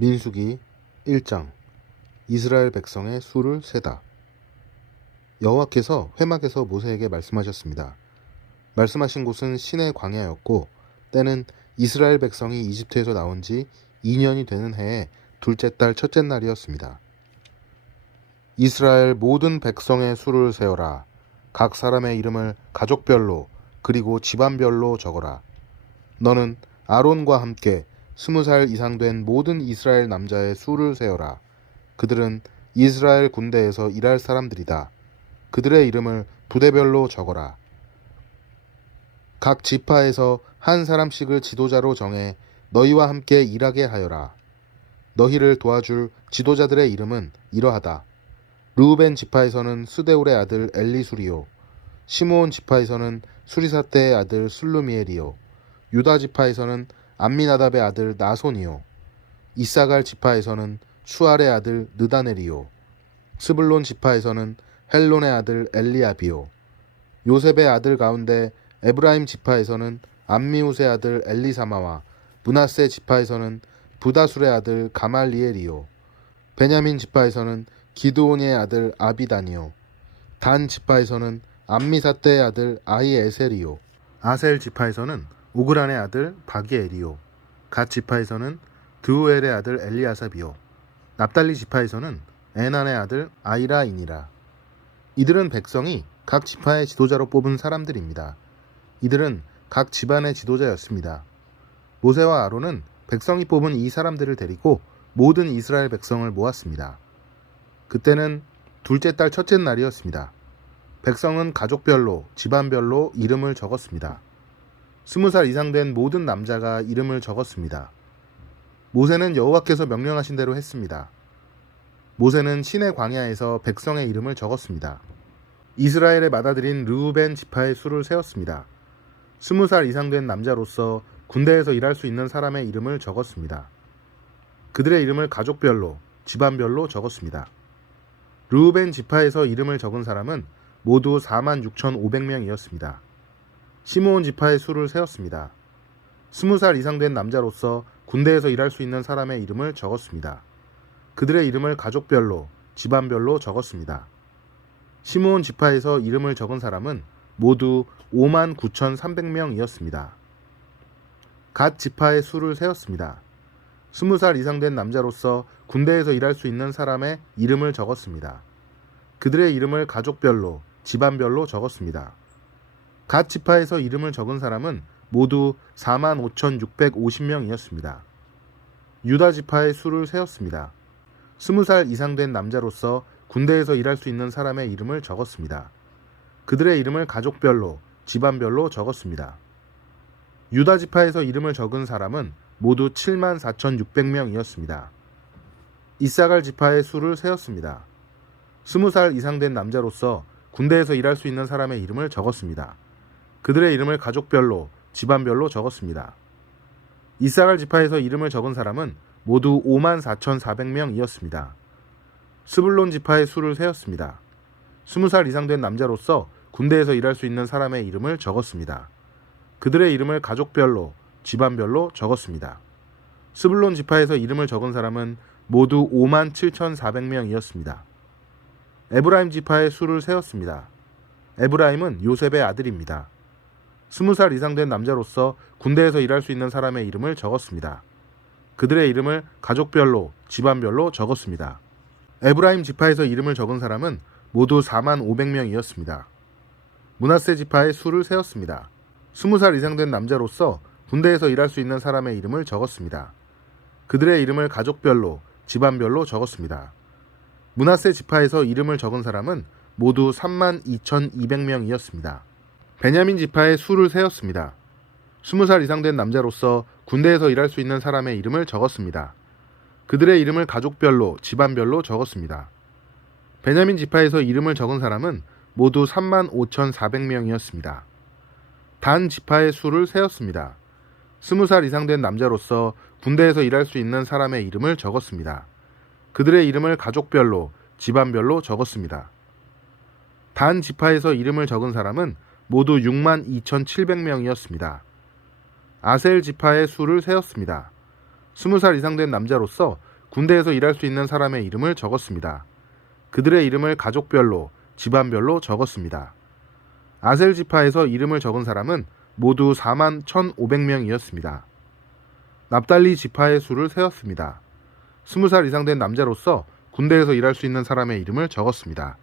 민수기 1장 이스라엘 백성의 수를 세다. 여호와께서 회막에서 모세에게 말씀하셨습니다. 말씀하신 곳은 시내 광야였고 때는 이스라엘 백성이 이집트에서 나온 지 2년이 되는 해의 둘째 달 첫째 날이었습니다. 이스라엘 모든 백성의 수를 세어라. 각 사람의 이름을 가족별로 그리고 집안별로 적어라. 너는 아론과 함께 20살 이상 된 모든 이스라엘 남자의 수를 세어라. 그들은 이스라엘 군대에서 일할 사람들이다. 그들의 이름을 부대별로 적어라. 각 지파에서 한 사람씩을 지도자로 정해 너희와 함께 일하게 하여라. 너희를 도와줄 지도자들의 이름은 이러하다. 르우벤 지파에서는 스데울의 아들 엘리수리요. 시므온 지파에서는 수리사떼의 아들 슬루미엘이요. 유다 지파에서는 암미나답의 아들 나손이요. 이사갈 지파에서는 수알의 아들 느다넬이요. 스불론 지파에서는 헬론의 아들 엘리압이요. 요셉의 아들 가운데 에브라임 지파에서는 암미우스의 아들 엘리사마와 므낫세 지파에서는 부다술의 아들 가말리엘이요. 베냐민 지파에서는 기드온의 아들 아비단이요. 단 지파에서는 암미사떼의 아들 아히에셀이요. 아셀 지파에서는 오그란의 아들 바기엘이요. 갓 지파에서는 드우엘의 아들 엘리아삽이요. 납달리 지파에서는 에난의 아들 아이라이니라. 이들은 백성이 각 지파의 지도자로 뽑은 사람들입니다. 이들은 각 집안의 지도자였습니다. 모세와 아론은 백성이 뽑은 이 사람들을 데리고 모든 이스라엘 백성을 모았습니다. 그때는 둘째 달 첫째 날이었습니다. 백성은 가족별로, 집안별로 이름을 적었습니다. 20살 이상 된 모든 남자가 이름을 적었습니다. 모세는 여호와께서 명령하신 대로 했습니다. 모세는 시내 광야에서 백성의 이름을 적었습니다. 이스라엘에 맏아들인 르우벤 지파의 수를 세웠습니다. 20살 이상 된 남자로서 군대에서 일할 수 있는 사람의 이름을 적었습니다. 그들의 이름을 가족별로, 집안별로 적었습니다. 르우벤 지파에서 이름을 적은 사람은 모두 46,500명이었습니다. 시므온 지파의 수를 세웠습니다. 20살 이상 된 남자로서 군대에서 일할 수 있는 사람의 이름을 적었습니다. 그들의 이름을 가족별로, 집안별로 적었습니다. 시므온 지파에서 이름을 적은 사람은 모두 59,300명이었습니다. 갓 지파의 수를 세웠습니다. 20살 이상 된 남자로서 군대에서 일할 수 있는 사람의 이름을 적었습니다. 그들의 이름을 가족별로, 집안별로 적었습니다. 갓 지파에서 이름을 적은 사람은 모두 45,650명이었습니다. 유다 지파의 수를 세웠습니다. 20살 이상 된 남자로서 군대에서 일할 수 있는 사람의 이름을 적었습니다. 그들의 이름을 가족별로, 집안별로 적었습니다. 유다 지파에서 이름을 적은 사람은 모두 74,600명이었습니다. 이사갈 지파의 수를 세웠습니다. 20살 이상 된 남자로서 군대에서 일할 수 있는 사람의 이름을 적었습니다. 그들의 이름을 가족별로, 집안별로 적었습니다. 이사갈 지파에서 이름을 적은 사람은 모두 54,400명이었습니다. 스불론 지파의 수를 세웠습니다. 20살 이상 된 남자로서 군대에서 일할 수 있는 사람의 이름을 적었습니다. 그들의 이름을 가족별로, 집안별로 적었습니다. 스불론 지파에서 이름을 적은 사람은 모두 57,400명이었습니다. 에브라임 지파의 수를 세웠습니다. 에브라임은 요셉의 아들입니다. 20살 이상 된 남자로서 군대에서 일할 수 있는 사람의 이름을 적었습니다. 그들의 이름을 가족별로, 집안별로 적었습니다. 에브라임 지파에서 이름을 적은 사람은 모두 45,000명이었습니다. 므낫세 지파의 수를 세웠습니다. 20살 이상 된 남자로서 군대에서 일할 수 있는 사람의 이름을 적었습니다. 그들의 이름을 가족별로, 집안별로 적었습니다. 므낫세 지파에서 이름을 적은 사람은 모두 32,200명이었습니다. 베냐민 지파의 수를 세웠습니다. 20살 이상 된 남자로서 군대에서 일할 수 있는 사람의 이름을 적었습니다. 그들의 이름을 가족별로, 집안별로 적었습니다. 베냐민 지파에서 이름을 적은 사람은 모두 35,400명이었습니다. 단 지파의 수를 세웠습니다. 20살 이상 된 남자로서 군대에서 일할 수 있는 사람의 이름을 적었습니다. 그들의 이름을 가족별로, 집안별로 적었습니다. 단 지파에서 이름을 적은 사람은 모두 62,700명이었습니다. 아셀 지파의 수를 세웠습니다. 20살 이상 된 남자로서 군대에서 일할 수 있는 사람의 이름을 적었습니다. 그들의 이름을 가족별로, 집안별로 적었습니다. 아셀 지파에서 이름을 적은 사람은 모두 4만 1,500명이었습니다. 납달리 지파의 수를 세었습니다. 20살 이상 된 남자로서 군대에서 일할 수 있는 사람의 이름을 적었습니다.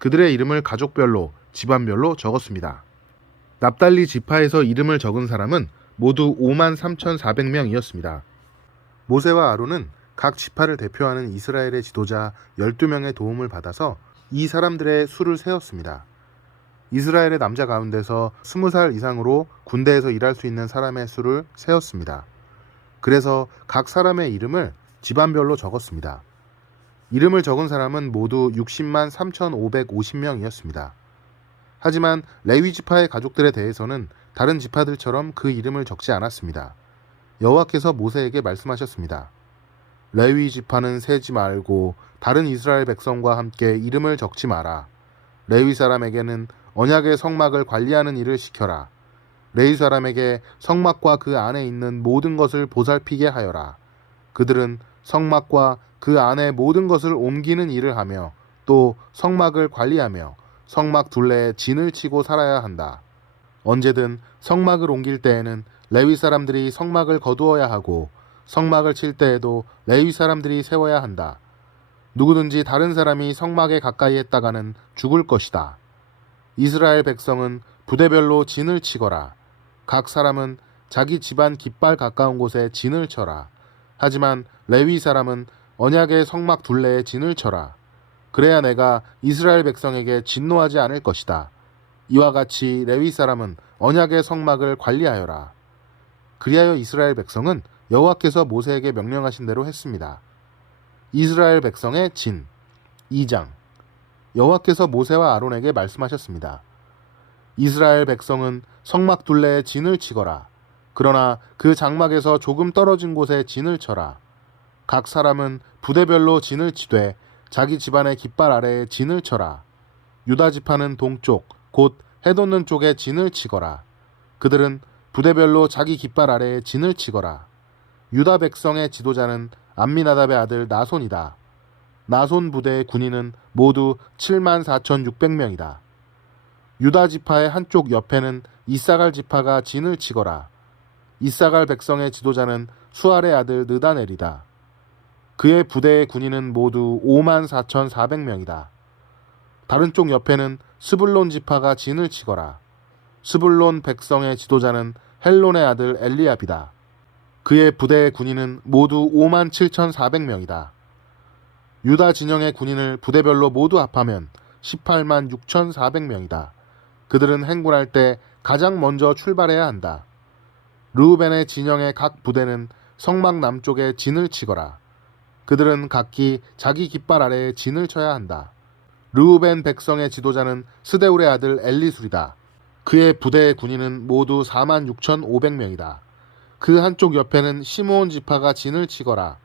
그들의 이름을 가족별로, 집안별로 적었습니다. 납달리 지파에서 이름을 적은 사람은 모두 5만 3,400명이었습니다. 모세와 아론은 각 지파를 대표하는 이스라엘의 지도자 12명의 도움을 받아서 이 사람들의 수를 세었습니다. 이스라엘의 남자 가운데서 20살 이상으로 군대에서 일할 수 있는 사람의 수를 세었습니다. 그래서 각 사람의 이름을 집안별로 적었습니다. 이름을 적은 사람은 모두 60만 3,550명이었습니다. 하지만 레위 지파의 가족들에 대해서는 다른 지파들처럼 그 이름을 적지 않았습니다. 여호와께서 모세에게 말씀하셨습니다. 레위 지파는 세지 말고 다른 이스라엘 백성과 함께 이름을 적지 마라. 레위 사람에게는 언약의 성막을 관리하는 일을 시켜라. 레위 사람에게 성막과 그 안에 있는 모든 것을 보살피게 하여라. 그들은 성막과 그 안에 모든 것을 옮기는 일을 하며 또 성막을 관리하며 성막 둘레에 진을 치고 살아야 한다. 언제든 성막을 옮길 때에는 레위 사람들이 성막을 거두어야 하고 성막을 칠 때에도 레위 사람들이 세워야 한다. 누구든지 다른 사람이 성막에 가까이 했다가는 죽을 것이다. 이스라엘 백성은 부대별로 진을 치거라. 각 사람은 자기 집안 깃발 가까운 곳에 진을 쳐라. 하지만 레위 사람은 언약의 성막 둘레에 진을 쳐라. 그래야 내가 이스라엘 백성에게 진노하지 않을 것이다. 이와 같이 레위 사람은 언약의 성막을 관리하여라. 그리하여 이스라엘 백성은 여호와께서 모세에게 명령하신 대로 했습니다. 이스라엘 백성의 진 2장. 여호와께서 모세와 아론에게 말씀하셨습니다. 이스라엘 백성은 성막 둘레에 진을 치거라. 그러나 그 장막에서 조금 떨어진 곳에 진을 쳐라. 각 사람은 부대별로 진을 치되 자기 집안의 깃발 아래에 진을 쳐라. 유다 지파는 동쪽 곧 해 돋는 쪽에 진을 치거라. 그들은 부대별로 자기 깃발 아래에 진을 치거라. 유다 백성의 지도자는 암미나답의 아들 나손이다. 나손 부대의 군인은 모두 7만 4,600명이다. 유다 지파의 한쪽 옆에는 이사갈 지파가 진을 치거라. 이사갈 백성의 지도자는 수알의 아들 느다넬이다. 그의 부대의 군인은 모두 5만 4,400명이다. 다른 쪽 옆에는 스불론 지파가 진을 치거라. 스불론 백성의 지도자는 헬론의 아들 엘리압이다. 그의 부대의 군인은 모두 5만 7,400명이다. 유다 진영의 군인을 부대별로 모두 합하면 18만 6,400명이다. 그들은 행군할 때 가장 먼저 출발해야 한다. 르우벤의 진영의 각 부대는 성막 남쪽에 진을 치거라. 그들은 각기 자기 깃발 아래에 진을 쳐야 한다. 르우벤 백성의 지도자는 스데울의 아들 엘리술이다. 그의 부대의 군인은 모두 4만 6,500명이다. 그 한쪽 옆에는 시므온 지파가 진을 치거라.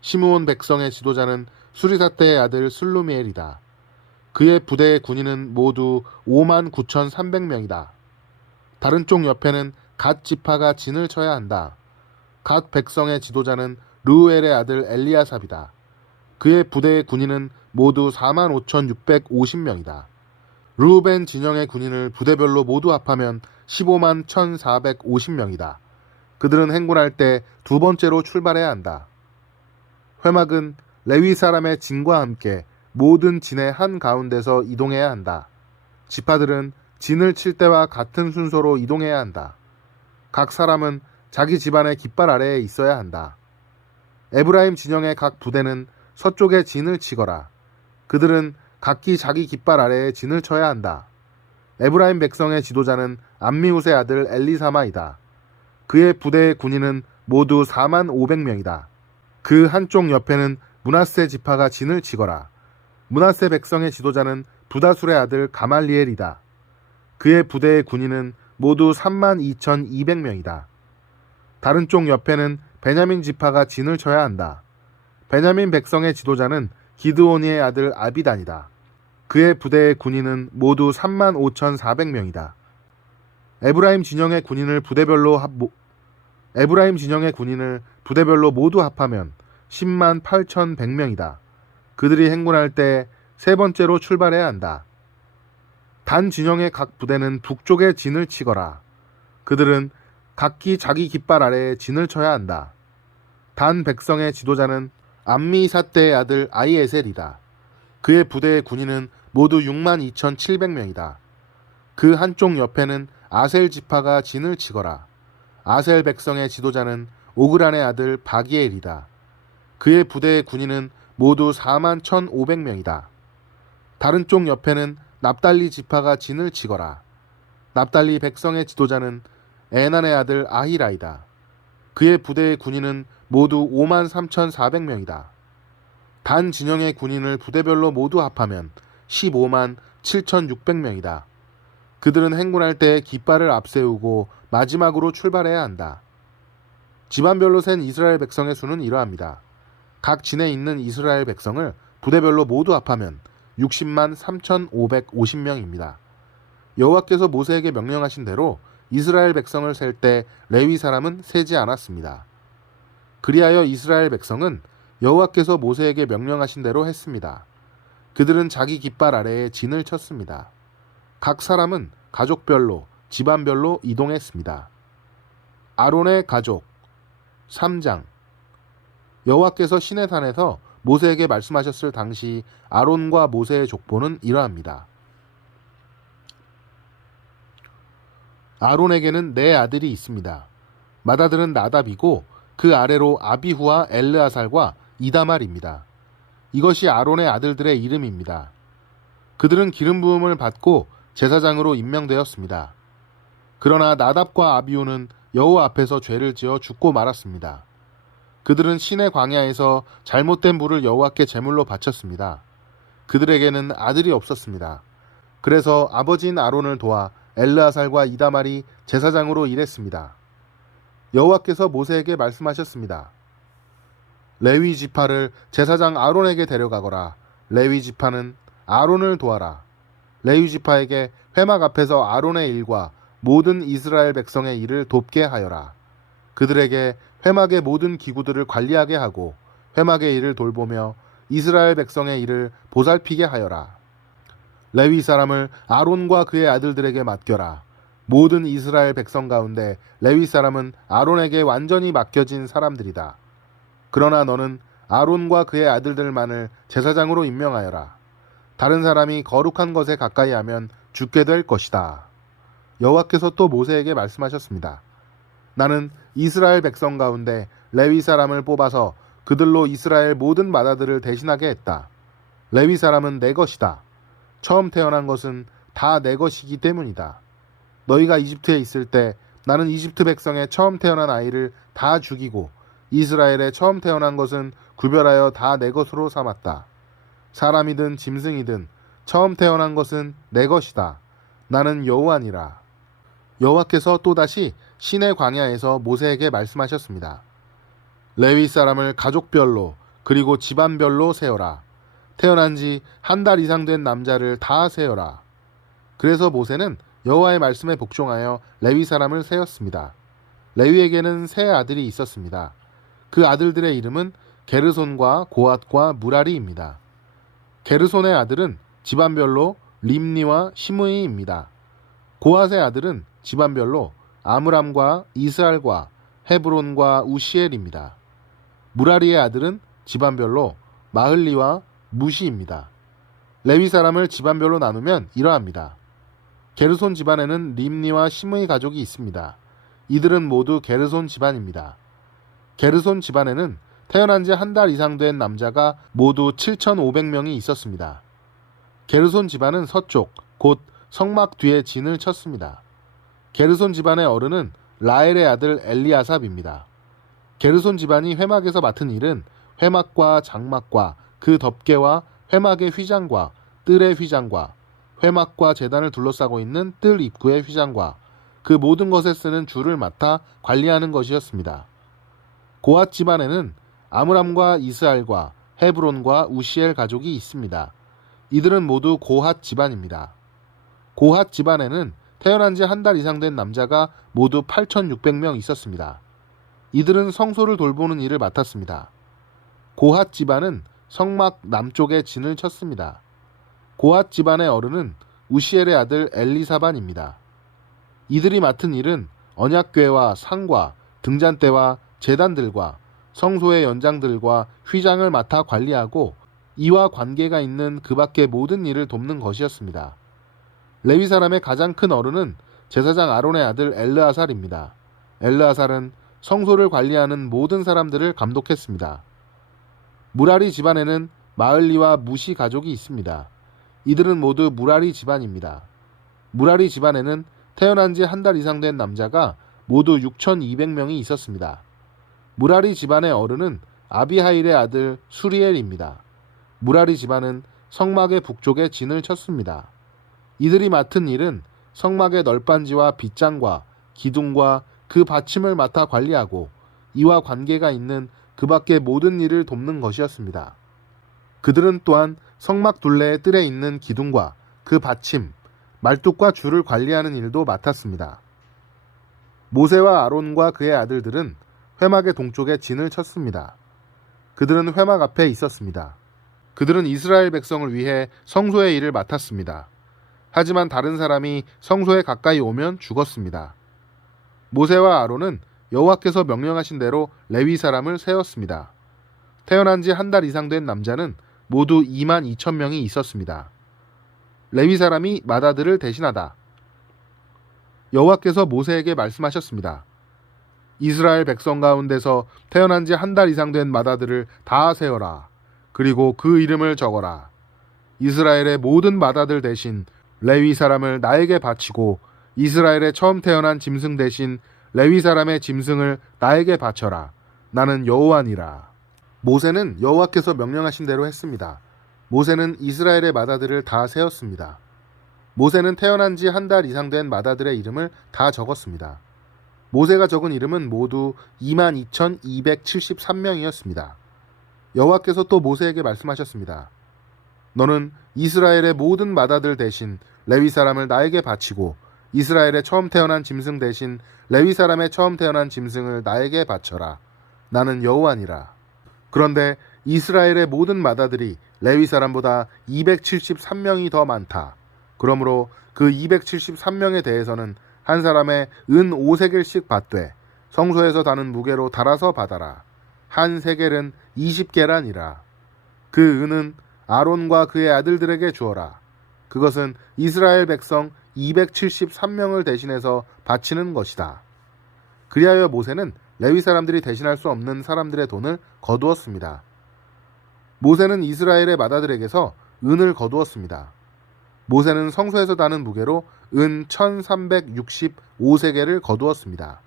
시므온 백성의 지도자는 수리사떼의 아들 슬루미엘이다. 그의 부대의 군인은 모두 5만 9,300명이다. 다른 쪽 옆에는 갓 지파가 진을 쳐야 한다. 갓 백성의 지도자는 르우엘의 아들 엘리아삽이다. 그의 부대의 군인은 모두 4만 5,650명이다. 르우벤 진영의 군인을 부대별로 모두 합하면 15만 1,450명이다. 그들은 행군할 때 두 번째로 출발해야 한다. 회막은 레위 사람의 진과 함께 모든 진의 한 가운데서 이동해야 한다. 지파들은 진을 칠 때와 같은 순서로 이동해야 한다. 각 사람은 자기 집안의 깃발 아래에 있어야 한다. 에브라임 진영의 각 부대는 서쪽에 진을 치거라. 그들은 각기 자기 깃발 아래에 진을 쳐야 한다. 에브라임 백성의 지도자는 암미웃의 아들 엘리사마이다. 그의 부대의 군인은 모두 4만 500명이다. 그 한쪽 옆에는 므낫세 지파가 진을 치거라. 므낫세 백성의 지도자는 부다술의 아들 가말리엘이다. 그의 부대의 군인은 모두 3만 2,200명이다. 다른 쪽 옆에는 베냐민 지파가 진을 쳐야 한다. 베냐민 백성의 지도자는 기드오니의 아들 아비단이다. 그의 부대의 군인은 모두 3만 5,400명이다. 에브라임 진영의 군인을 부대별로 모두 합하면 10만 8,100명이다. 그들이 행군할 때 세 번째로 출발해야 한다. 단 진영의 각 부대는 북쪽에 진을 치거라. 그들은 각기 자기 깃발 아래에 진을 쳐야 한다. 단 백성의 지도자는 암미사대의 아들 아히에셀이다. 그의 부대의 군인은 모두 6만 2,700명이다. 그 한쪽 옆에는 아셀 지파가 진을 치거라. 아셀 백성의 지도자는 오그란의 아들 바기엘이다. 그의 부대의 군인은 모두 4만 1,500명이다. 다른 쪽 옆에는 납달리 지파가 진을 치거라. 납달리 백성의 지도자는 에난의 아들 아히라이다. 그의 부대의 군인은 모두 5만 3,400명이다. 단 진영의 군인을 부대별로 모두 합하면 15만 7,600명이다. 그들은 행군할 때 깃발을 앞세우고 마지막으로 출발해야 한다. 집안별로 센 이스라엘 백성의 수는 이러합니다. 각 진에 있는 이스라엘 백성을 부대별로 모두 합하면 60만 3,550명입니다. 여호와께서 모세에게 명령하신 대로 이스라엘 백성을 셀 때 레위 사람은 세지 않았습니다. 그리하여 이스라엘 백성은 여호와께서 모세에게 명령하신 대로 했습니다. 그들은 자기 깃발 아래에 진을 쳤습니다. 각 사람은 가족별로, 집안별로 이동했습니다. 아론의 가족 3장. 여호와께서 시내산에서 모세에게 말씀하셨을 당시 아론과 모세의 족보는 이러합니다. 아론에게는 네 아들이 있습니다. 맏아들은 나답이고 그 아래로 아비후와 엘르아살과 이다말입니다. 이것이 아론의 아들들의 이름입니다. 그들은 기름 부음을 받고 제사장으로 임명되었습니다. 그러나 나답과 아비후는 여호와 앞에서 죄를 지어 죽고 말았습니다. 그들은 시내 광야에서 잘못된 불을 여호와께 제물로 바쳤습니다. 그들에게는 아들이 없었습니다. 그래서 아버지인 아론을 도와 엘르아살과 이다말이 제사장으로 일했습니다. 여호와께서 모세에게 말씀하셨습니다. 레위 지파를 제사장 아론에게 데려가거라. 레위 지파는 아론을 도와라. 레위 지파에게 회막 앞에서 아론의 일과 모든 이스라엘 백성의 일을 돕게 하여라. 그들에게 회막의 모든 기구들을 관리하게 하고 회막의 일을 돌보며 이스라엘 백성의 일을 보살피게 하여라. 레위 사람을 아론과 그의 아들들에게 맡겨라. 모든 이스라엘 백성 가운데 레위 사람은 아론에게 완전히 맡겨진 사람들이다. 그러나 너는 아론과 그의 아들들만을 제사장으로 임명하여라. 다른 사람이 거룩한 것에 가까이 하면 죽게 될 것이다. 여호와께서 또 모세에게 말씀하셨습니다. 나는 이스라엘 백성 가운데 레위 사람을 뽑아서 그들로 이스라엘 모든 맏아들을 대신하게 했다. 레위 사람은 내 것이다. 처음 태어난 것은 다 내 것이기 때문이다. 너희가 이집트에 있을 때 나는 이집트 백성의 처음 태어난 아이를 다 죽이고 이스라엘의 처음 태어난 것은 구별하여 다 내 것으로 삼았다. 사람이든 짐승이든 처음 태어난 것은 내 것이다. 나는 여호와니라. 여호와께서 또다시 시내 광야에서 모세에게 말씀하셨습니다. 레위 사람을 가족별로 그리고 집안별로 세어라. 태어난 지 한 달 이상 된 남자를 다 세어라. 그래서 모세는 여호와의 말씀에 복종하여 레위 사람을 세었습니다. 레위에게는 세 아들이 있었습니다. 그 아들들의 이름은 게르손과 고앗과 무라리입니다. 게르손의 아들은 집안별로 림니와 시므이입니다. 고앗의 아들은 집안별로 아므람과 이스알과 헤브론과 우시엘입니다. 무라리의 아들은 집안별로 마흘리와 무시입니다. 레위 사람을 집안별로 나누면 이러합니다. 게르손 집안에는 림니와 시므이 가족이 있습니다. 이들은 모두 게르손 집안입니다. 게르손 집안에는 태어난 지 한 달 이상 된 남자가 모두 7,500명이 있었습니다. 게르손 집안은 서쪽, 곧 성막 뒤에 진을 쳤습니다. 게르손 집안의 어른은 라엘의 아들 엘리아삽입니다. 게르손 집안이 회막에서 맡은 일은 회막과 장막과 그 덮개와 회막의 휘장과 뜰의 휘장과 회막과 제단을 둘러싸고 있는 뜰 입구의 휘장과 그 모든 것에 쓰는 줄을 맡아 관리하는 것이었습니다. 고앗 집안에는 아므람과 이스알과 헤브론과 우시엘 가족이 있습니다. 이들은 모두 고핫 집안입니다. 고핫 집안에는 태어난 지 한 달 이상 된 남자가 모두 8,600명 있었습니다. 이들은 성소를 돌보는 일을 맡았습니다. 고핫 집안은 성막 남쪽에 진을 쳤습니다. 고핫 집안의 어른은 우시엘의 아들 엘리사반입니다. 이들이 맡은 일은 언약궤와 상과 등잔대와 제단들과 성소의 연장들과 휘장을 맡아 관리하고 이와 관계가 있는 그 밖의 모든 일을 돕는 것이었습니다. 레위 사람의 가장 큰 어른은 제사장 아론의 아들 엘르아살입니다. 엘르아살은 성소를 관리하는 모든 사람들을 감독했습니다. 무라리 집안에는 마을리와 무시 가족이 있습니다. 이들은 모두 무라리 집안입니다. 무라리 집안에는 태어난 지 한 달 이상 된 남자가 모두 6,200명이 있었습니다. 무라리 집안의 어른은 아비하일의 아들 수리엘입니다. 무라리 집안은 성막의 북쪽에 진을 쳤습니다. 이들이 맡은 일은 성막의 널빤지와 빗장과 기둥과 그 받침을 맡아 관리하고 이와 관계가 있는 그 밖의 모든 일을 돕는 것이었습니다. 그들은 또한 성막 둘레의 뜰에 있는 기둥과 그 받침, 말뚝과 줄을 관리하는 일도 맡았습니다. 모세와 아론과 그의 아들들은 회막의 동쪽에 진을 쳤습니다. 그들은 회막 앞에 있었습니다. 그들은 이스라엘 백성을 위해 성소의 일을 맡았습니다. 하지만 다른 사람이 성소에 가까이 오면 죽었습니다. 모세와 아론은 여호와께서 명령하신 대로 레위 사람을 세웠습니다. 태어난 지 한 달 이상 된 남자는 모두 22,000명이 있었습니다. 레위 사람이 마다들을 대신하다. 여호와께서 모세에게 말씀하셨습니다. 이스라엘 백성 가운데서 태어난 지 한 달 이상 된 마다들을 다 세어라. 그리고 그 이름을 적어라. 이스라엘의 모든 마다들 대신 레위 사람을 나에게 바치고 이스라엘의 처음 태어난 짐승 대신 레위 사람의 짐승을 나에게 바쳐라. 나는 여호와니라. 모세는 여호와께서 명령하신 대로 했습니다. 모세는 이스라엘의 마다들을 다 세었습니다. 모세는 태어난 지 한 달 이상 된 마다들의 이름을 다 적었습니다. 모세가 적은 이름은 모두 22,273명이었습니다. 여호와께서 또 모세에게 말씀하셨습니다. 너는 이스라엘의 모든 마다들 대신 레위 사람을 나에게 바치고 이스라엘의 처음 태어난 짐승 대신 레위 사람의 처음 태어난 짐승을 나에게 바쳐라. 나는 여호와니라. 그런데 이스라엘의 모든 마다들이 레위 사람보다 273명이 더 많다. 그러므로 그 273명에 대해서는 한 사람의 은 5세겔씩 받되 성소에서 다는 무게로 달아서 받아라. 한 세겔은 20계란이라. 그 은은 아론과 그의 아들들에게 주어라. 그것은 이스라엘 백성 273명을 대신해서 바치는 것이다. 그리하여 모세는 레위 사람들이 대신할 수 없는 사람들의 돈을 거두었습니다. 모세는 이스라엘의 마다들에게서 은을 거두었습니다. 모세는 성소에서 다는 무게로 은 1365세겔을 거두었습니다.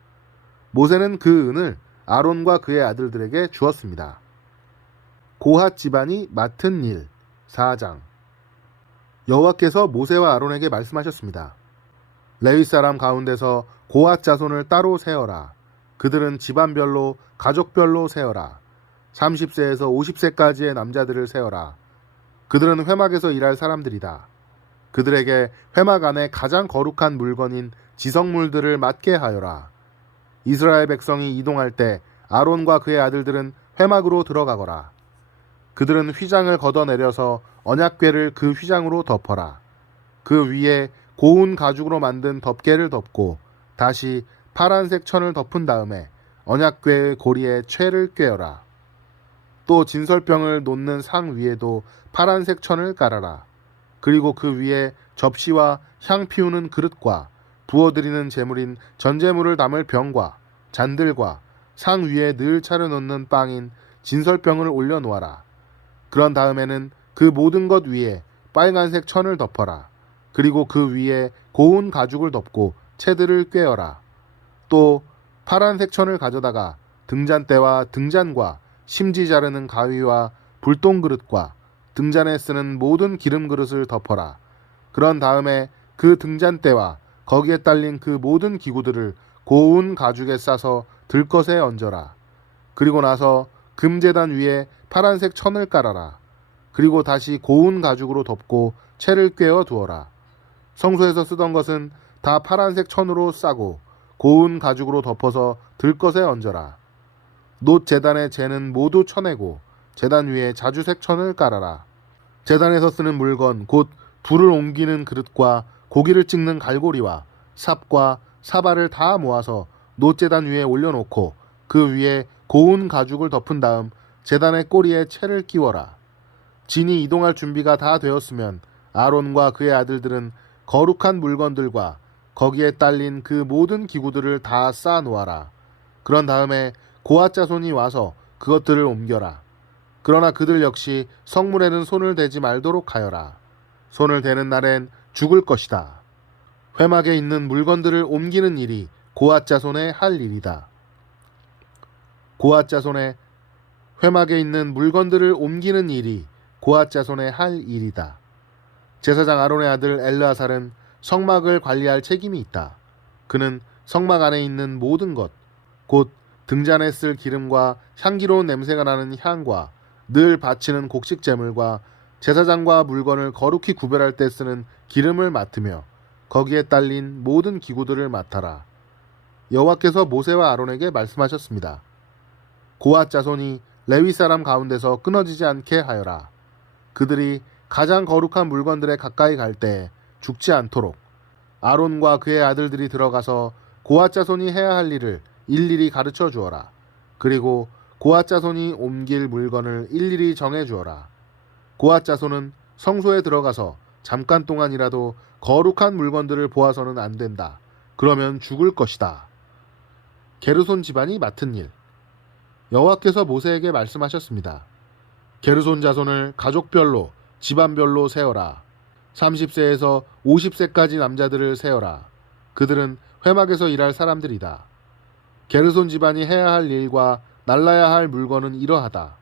모세는 그 은을 아론과 그의 아들들에게 주었습니다. 고핫 집안이 맡은 일 4장. 여호와께서 모세와 아론에게 말씀하셨습니다. 레위 사람 가운데서 고핫 자손을 따로 세어라. 그들은 집안별로 가족별로 세어라. 30세에서 50세까지의 남자들을 세어라. 그들은 회막에서 일할 사람들이다. 그들에게 회막 안에 가장 거룩한 물건인 지성물들을 맡게 하여라. 이스라엘 백성이 이동할 때 아론과 그의 아들들은 회막으로 들어가거라. 그들은 휘장을 걷어내려서 언약궤를 그 휘장으로 덮어라. 그 위에 고운 가죽으로 만든 덮개를 덮고 다시 파란색 천을 덮은 다음에 언약궤의 고리에 채를 꿰어라. 또 진설병을 놓는 상 위에도 파란색 천을 깔아라. 그리고 그 위에 접시와 향 피우는 그릇과 부어드리는 제물인 전제물을 담을 병과 잔들과 상 위에 늘 차려놓는 빵인 진설병을 올려놓아라. 그런 다음에는 그 모든 것 위에 빨간색 천을 덮어라. 그리고 그 위에 고운 가죽을 덮고 채들을 꿰어라. 또 파란색 천을 가져다가 등잔대와 등잔과 심지 자르는 가위와 불똥 그릇과 등잔에 쓰는 모든 기름 그릇을 덮어라. 그런 다음에 그 등잔대와 거기에 딸린 그 모든 기구들을 고운 가죽에 싸서 들것에 얹어라. 그리고 나서 금제단 위에 파란색 천을 깔아라. 그리고 다시 고운 가죽으로 덮고 채를 꿰어 두어라. 성소에서 쓰던 것은 다 파란색 천으로 싸고 고운 가죽으로 덮어서 들것에 얹어라. 놋 제단의 재는 모두 쳐내고 제단 위에 자주색 천을 깔아라. 제단에서 쓰는 물건 곧 불을 옮기는 그릇과 고기를 찍는 갈고리와 삽과 사발을 다 모아서 놋제단 위에 올려놓고 그 위에 고운 가죽을 덮은 다음 제단의 꼬리에 채를 끼워라. 진이 이동할 준비가 다 되었으면 아론과 그의 아들들은 거룩한 물건들과 거기에 딸린 그 모든 기구들을 다 쌓아 놓아라. 그런 다음에 고앗 자손이 와서 그것들을 옮겨라. 그러나 그들 역시 성물에는 손을 대지 말도록 하여라. 손을 대는 날엔 죽을 것이다. 회막에 있는 물건들을 옮기는 일이 고앗 자손의 할 일이다. 고앗 자손의 회막에 있는 물건들을 옮기는 일이 고앗 자손의 할 일이다. 제사장 아론의 아들 엘르아살은 성막을 관리할 책임이 있다. 그는 성막 안에 있는 모든 것, 곧 등잔에 쓸 기름과 향기로운 냄새가 나는 향과 늘 바치는 곡식 제물과 제사장과 물건을 거룩히 구별할 때 쓰는 기름을 맡으며 거기에 딸린 모든 기구들을 맡아라. 여호와께서 모세와 아론에게 말씀하셨습니다. 고앗 자손이 레위 사람 가운데서 끊어지지 않게 하여라. 그들이 가장 거룩한 물건들에 가까이 갈 때 죽지 않도록 아론과 그의 아들들이 들어가서 고앗 자손이 해야 할 일을 일일이 가르쳐 주어라. 그리고 고앗 자손이 옮길 물건을 일일이 정해 주어라. 고앗 자손은 성소에 들어가서 잠깐 동안이라도 거룩한 물건들을 보아서는 안 된다. 그러면 죽을 것이다. 게르손 집안이 맡은 일. 여호와께서 모세에게 말씀하셨습니다. 게르손 자손을 가족별로 집안별로 세어라. 30세에서 50세까지 남자들을 세어라. 그들은 회막에서 일할 사람들이다. 게르손 집안이 해야 할 일과 날라야 할 물건은 이러하다.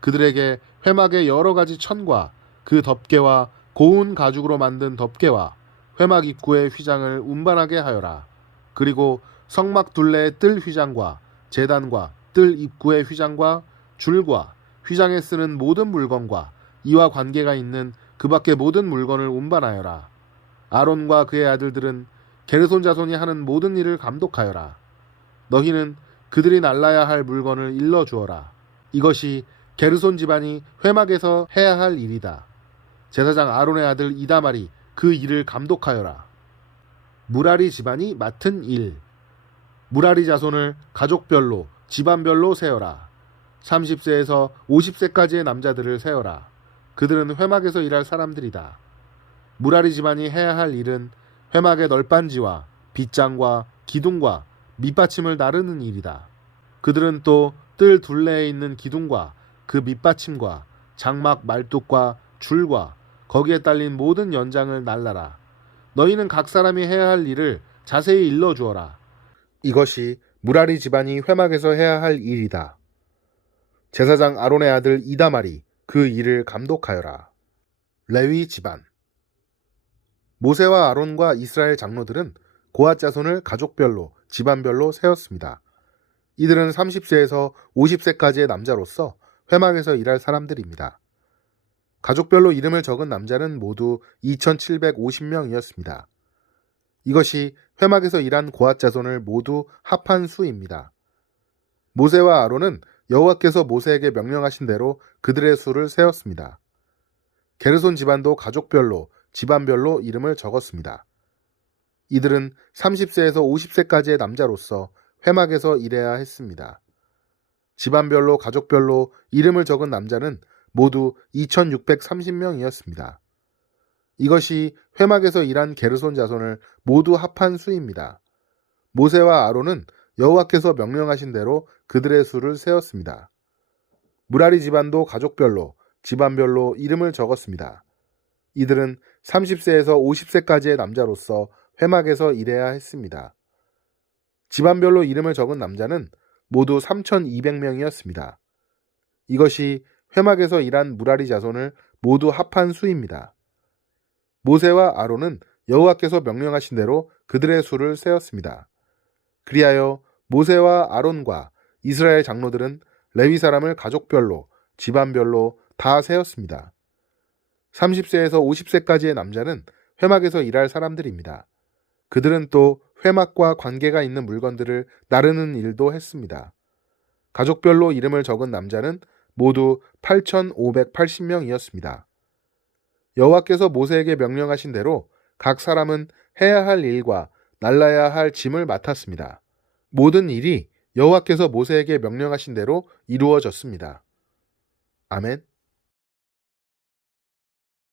그들에게 회막의 여러 가지 천과 그 덮개와 고운 가죽으로 만든 덮개와 회막 입구의 휘장을 운반하게 하여라. 그리고 성막 둘레의 뜰 휘장과 제단과 뜰 입구의 휘장과 줄과 휘장에 쓰는 모든 물건과 이와 관계가 있는 그 밖의 모든 물건을 운반하여라. 아론과 그의 아들들은 게르손 자손이 하는 모든 일을 감독하여라. 너희는 그들이 날라야 할 물건을 일러 주어라. 이것이 게르손 집안이 회막에서 해야 할 일이다. 제사장 아론의 아들 이다말이 그 일을 감독하여라. 무라리 집안이 맡은 일. 무라리 자손을 가족별로 집안별로 세어라. 30세에서 50세까지의 남자들을 세어라. 그들은 회막에서 일할 사람들이다. 무라리 집안이 해야 할 일은 회막의 널빤지와 빗장과 기둥과 밑받침을 나르는 일이다. 그들은 또 뜰 둘레에 있는 기둥과 그 밑받침과 장막 말뚝과 줄과 거기에 딸린 모든 연장을 날라라. 너희는 각 사람이 해야 할 일을 자세히 일러 주어라. 이것이 무라리 집안이 회막에서 해야 할 일이다. 제사장 아론의 아들 이다말이 그 일을 감독하여라. 레위 집안. 모세와 아론과 이스라엘 장로들은 고앗 자손을 가족별로 집안별로 세웠습니다. 이들은 30세에서 50세까지의 남자로서 회막에서 일할 사람들입니다. 가족별로 이름을 적은 남자는 모두 2750명이었습니다. 이것이 회막에서 일한 고앗 자손을 모두 합한 수입니다. 모세와 아론은 여호와께서 모세에게 명령하신 대로 그들의 수를 세었습니다. 게르손 집안도 가족별로 집안별로 이름을 적었습니다. 이들은 30세에서 50세까지의 남자로서 회막에서 일해야 했습니다. 집안별로 가족별로 이름을 적은 남자는 모두 2630명이었습니다. 이것이 회막에서 일한 게르손 자손을 모두 합한 수입니다. 모세와 아론은 여호와께서 명령하신 대로 그들의 수를 세었습니다. 무라리 집안도 가족별로 집안별로 이름을 적었습니다. 이들은 30세에서 50세까지의 남자로서 회막에서 일해야 했습니다. 집안별로 이름을 적은 남자는 모두 3200명이었습니다. 이것이 회막에서 일한 무라리 자손을 모두 합한 수입니다. 모세와 아론은 여호와께서 명령하신 대로 그들의 수를 세었습니다. 그리하여 모세와 아론과 이스라엘 장로들은 레위 사람을 가족별로 집안별로 다 세었습니다. 30세에서 50세까지의 남자는 회막에서 일할 사람들입니다. 그들은 또 회막과 관계가 있는 물건들을 나르는 일도 했습니다. 가족별로 이름을 적은 남자는 모두 8,580명이었습니다. 여호와께서 모세에게 명령하신 대로 각 사람은 해야 할 일과 날라야 할 짐을 맡았습니다. 모든 일이 여호와께서 모세에게 명령하신 대로 이루어졌습니다. 아멘.